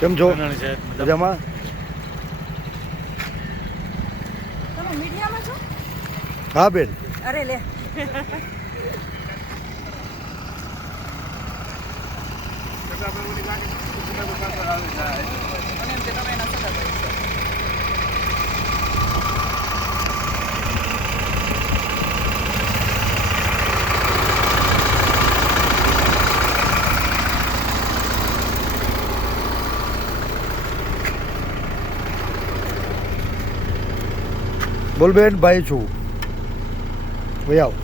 કેમ છો? મજામાં? તમે મીડિયામાં છો? હા બેન. અરે લે. બોલ બેન, ભાઈ છું. ભાઈ આવ.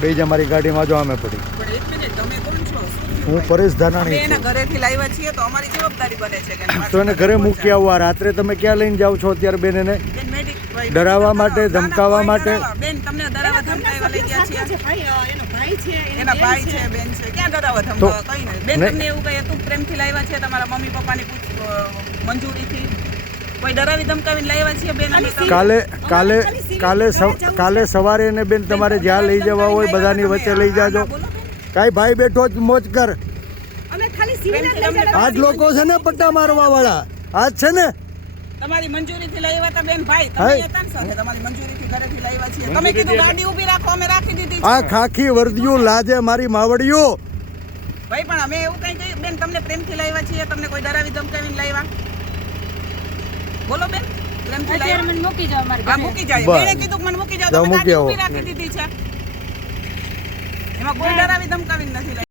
બે જ અમારી ગાડીમાં જો અમે પડી. પણ એક મિનિટ, તમે કોણ છો? હું પરેશ અમે ધાનાણી એના છું. ઘરેથી લાવ્યા છીએ તો અમારી જવાબદારી બને છે કે તો એને ઘરે મૂકી આવવા. રાત્રે તમે ક્યાં લઈને જાઓ છો અત્યારે બેન એને? ડરાવવા માટે, ધમકાવવા માટે? બેન તમને ડરાવવા ધમકાવવા લઈ ગયા છીએ. એના ભાઈ છે, બેન છે. ક્યાં ડરાવવા ધમકાવવા? કઈ નહીં. બેન તમને એવું કહે તું પ્રેમથી લાવ્યા છે તમારા મમ્મી પપ્પાની મંજૂરીથી? કોઈ ડરાવી ધમકાવીને લાવ્યા છીએ બેન? કાલે સવારે એને બેન તમારે જ્યાં લઈ જવા હોય બધાની વચ્ચે લઈ જાજો. કાંઈ ભાઈ બેઠો જ મોજ કર. આજ લોકો છે ને પટ્ટા મારવા વાળા આજ છે ને. તમારી મંજૂરીથી લાવ્યા હતા બેન ભાઈ. તમે હતા ને સાથે તમારી મંજૂરીથી ઘરેથી લાવ્યા છીએ. તમે કીધું ગાડી ઊભી રાખો, અમે રાખી દીધી છે. આ ખાખી વર્દિયું લાજે મારી માવડિયું. ભાઈ પણ અમે એવું કઈ કહ્યું બેન? તમને પ્રેમથી લાવ્યા છીએ, તમને કોઈ ડરાવી ધમકાવીને લાવ્યા? બોલો બેન, પ્રેમથી લાવ્યા? મને મૂકી જાવ મારી હા, મૂકી જાય. બેને કીધું કે મને મૂકી જાવ, તમે ગાડી ઊભી રાખી દીધી છે. એમાં કોઈ ડરાવી ધમકાવીને નથી લાવ્યા.